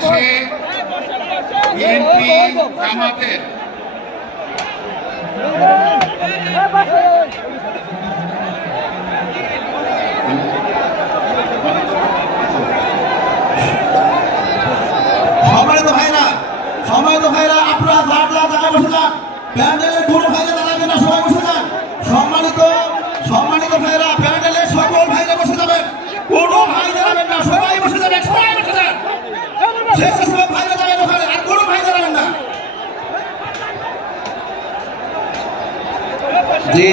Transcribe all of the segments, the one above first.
বাংলাদেশে বিএনপি জামাতের। সময় তো ভাইরা সময় তো ভাইরা, আপনারা যার যার টাকা বসে যান। ব্যান্ডেলের দূরে ভাইরা তারা না সবাই জি,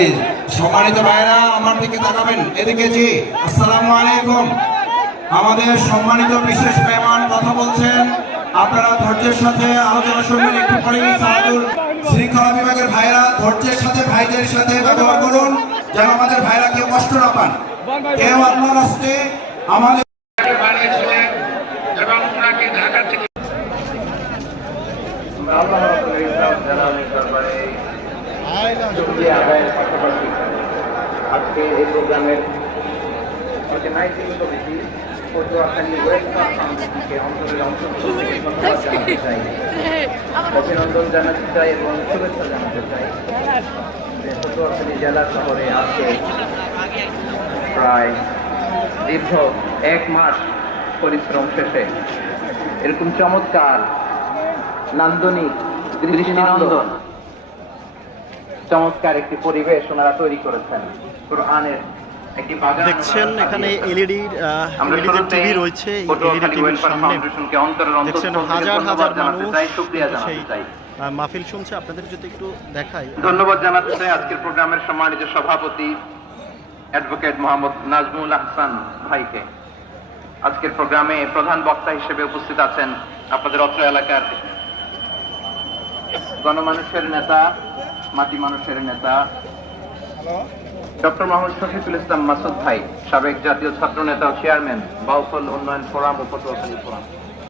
সম্মানিত ভাইরা আমার দিকে তাকাবেন। এদিকে জি, আসসালামু আলাইকুম। আমাদের সম্মানিত বিশেষ মেহমান কথা বলছেন। আপনারা ধৈর্যের সাথে আলোচনা শুনবেন, একটু পরে শৃঙ্খলা বিভাগের ভাইরা ধৈর্যের সাথে, ভাইদের সাথে ব্যবহার করুন, যেন আমাদের ভাইরা কেউ কষ্ট না পান। কেউ আপনার আসতে আমাদের আল্লাহ রাব্বুল ইসলাম জালালের দরবারে শুকরিয়া এই প্রোগ্রামের অর্গানাইজিং কমিটি পটুয়াখালী ওয়েস্ট ফাউন্ডেশনকে অন্তরের অন্তর্ভুক্ত থেকে ধন্যবাদ জানাতে চাই অভিনন্দন জানাতে চাই এবং শুভেচ্ছা জানাতে চাই পটুয়াখালী জেলা শহরে আজকে প্রায় দীর্ঘ এক মাস পরিশ্রম শেষে। এরকম চমৎকার নান্দনিক দৃষ্টিনন্দন চমৎকার একটি পরিবেশ ওনারা তৈরি করেছেন। কোরআনের দেখছেন এখানে এলইডি এলইডি যে টিভি রয়েছে এলইডি টিভির সামনে। দেখছেন হাজার হাজার মানুষ সেই মাহফিল শুনছে আপনাদের যদি একটু দেখাই। ধন্যবাদ জানাতে চাই আজকের প্রোগ্রামের সম্মানিত সভাপতি অ্যাডভোকেট মোহাম্মদ নাজমুল আহসান ভাইকে। আজকের প্রোগ্রামে প্রধান বক্তা হিসেবে উপস্থিত আছেন আপনাদের অত্র এলাকার গণমানুষের নেতা মাটি মানুষের নেতা। ডক্টর মোহাম্মদ শফিকুল ইসলাম মাসুদ ভাই সাবেক জাতীয় ছাত্র নেতা ও চেয়ারম্যান বাউফল উন্নয়ন ফোরাম ও পটুয়াখালী ফোরাম।